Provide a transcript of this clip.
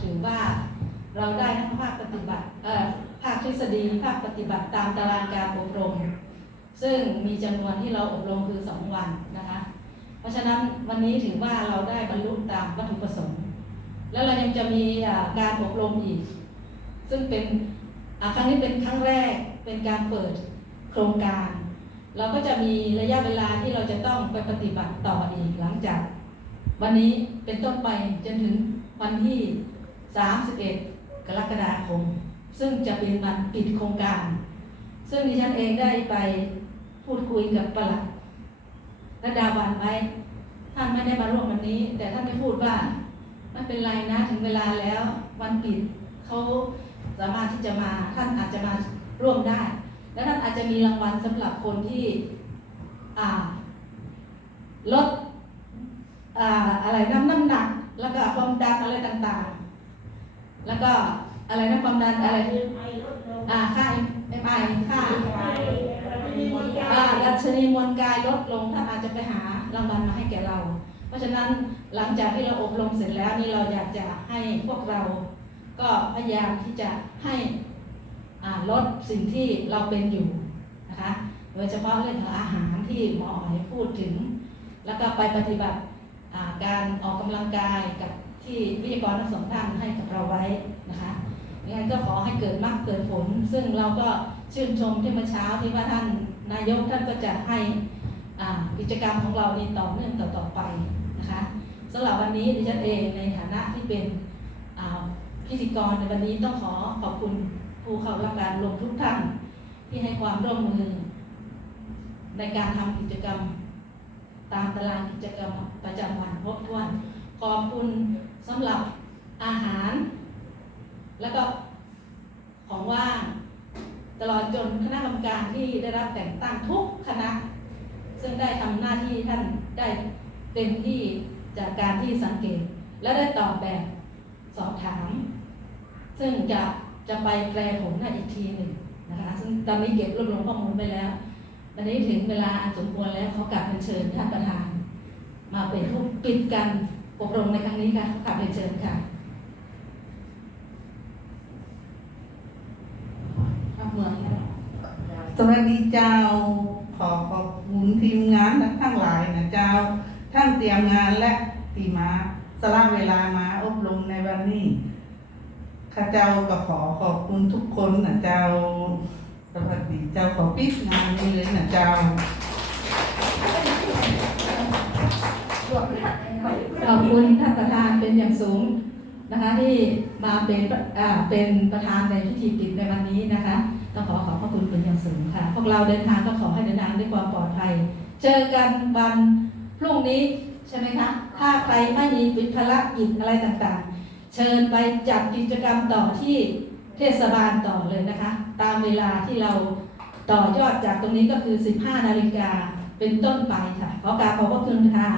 ถือว่าเราได้ทั้งภาคปฏิบัติเอ่อภาคทฤษฎีภาคปฏิบัติตามตารางการอบรม ซึ่งมีจำนวนที่เราอบรมคือ 2 วันนะคะ เพราะฉะนั้นวันนี้ถือว่าเราได้บรรลุตามวัตถุประสงค์ แล้วเรายังจะมีการอบรมอีก ซึ่งเป็นครั้งนี้เป็นครั้งแรกเป็นการเปิดโครงการ เราก็จะมีระยะเวลาที่เราจะต้องไปปฏิบัติต่ออีกหลังจาก วันนี้เป็นต้นไปจนถึง วันที่ 31 กรกฎาคม ซึ่งจะเป็นวันปิดโครงการ ซึ่งดิฉันเองได้ไปพูดคุยกับประหลัดระดาวันไว้ ท่านไม่ได้มาร่วมวันนี้ แต่ท่านได้พูดว่าไม่เป็นไรนะถึงเวลาแล้ว วันปิดเขาสามารถที่จะมาท่านอาจจะมาร่วมได้ และท่านอาจจะมีรางวัลสำหรับคนที่อ่าลดอ่าอะไรน้ำน้ำหนัก แล้วก็ความดันอะไรต่างๆ แล้วก็อะไรนะความดันอะไรอ่าค่าเอ็มไอค่าอ่าดัชนีมวลกายลดลงท่านอาจจะไปหารางวัลมาให้แก่เรา เพราะฉะนั้นหลังจากที่เราอบรมเสร็จแล้วนี่เราอยากจะให้พวกเรา ก็พยายามที่จะให้ลดสิ่งที่เราเป็นอยู่นะคะ โดยเฉพาะเรื่องของอาหารที่หมออ๋อยพูดถึง แล้วก็ไปปฏิบัติ การออกกำลังกายกับที่วิทยากรทั้งสองท่านให้กับเราไว้นะคะยังไงก็ขอให้เกิดมากเกิดผล ซึ่งเราก็ชื่นชมที่เมื่อเช้าที่ว่าท่านนายกท่านก็จะให้กิจกรรมของเรานี่ต่อเนื่องต่อต่อไปนะคะสำหรับวันนี้ดิฉันเองในฐานะที่เป็นพิธีกรในวันนี้ต้องขอขอบคุณผู้เข้ารับการลงทุกท่านที่ให้ความร่วมมือ ในการทำกิจกรรม ตามตารางกิจกรรมประ บถ้วน ขอบคุณสำหรับอาหาร แล้วก็ของว่างตลอดจนคณะกรรมการที่ได้รับแต่งตั้งทุกคณะ ซึ่งได้ทำหน้าที่ท่านได้เต็มที่จากการที่สังเกต และได้ตอบแบบสอบถาม ซึ่งจะจะไปแปลผลให้อีกทีหนึ่งนะคะซึ่งตอนนี้เก็บรวบรวมข้อมูลไปแล้ววันนี้ถึงเวลาสมควรแล้วเขากลับเรียนเชิญท่านประธาน มาเป็นผู้ปิดการอบรมในครั้งนี้ค่ะกลับเรียนเชิญค่ะสวัสดีเจ้าขอขอบคุณทีมงานทั้งหลายนะเจ้าท่านเตรียมงานและตีมาสละเวลามาอบรมในวันนี้ข้าเจ้าก็ขอขอบคุณทุกคนนะเจ้าสวัสดีเจ้าขอปิดงานนี้เลยนะเจ้า คุณท่านประธานเป็นอย่างสูงนะคะที่มาเป็นเป็นประธานในพิธีปิดในวันนี้นะคะต้องขอขอบพระคุณเป็นอย่างสูงค่ะ พวกเราเดินทางก็ขอให้เดินทางด้วยความปลอดภัย เจอกันวันพรุ่งนี้ใช่ไหมคะ ถ้าใครไม่มีวิภารกิจอะไรต่างๆ เชิญไปจัดกิจกรรมต่อที่เทศบาลต่อเลยนะคะ ตามเวลาที่เราต่อยอดจากตรงนี้ก็คือ 15 นาฬิกาเป็นต้นไปค่ะ ขอกราบขอบพระคุณค่ะ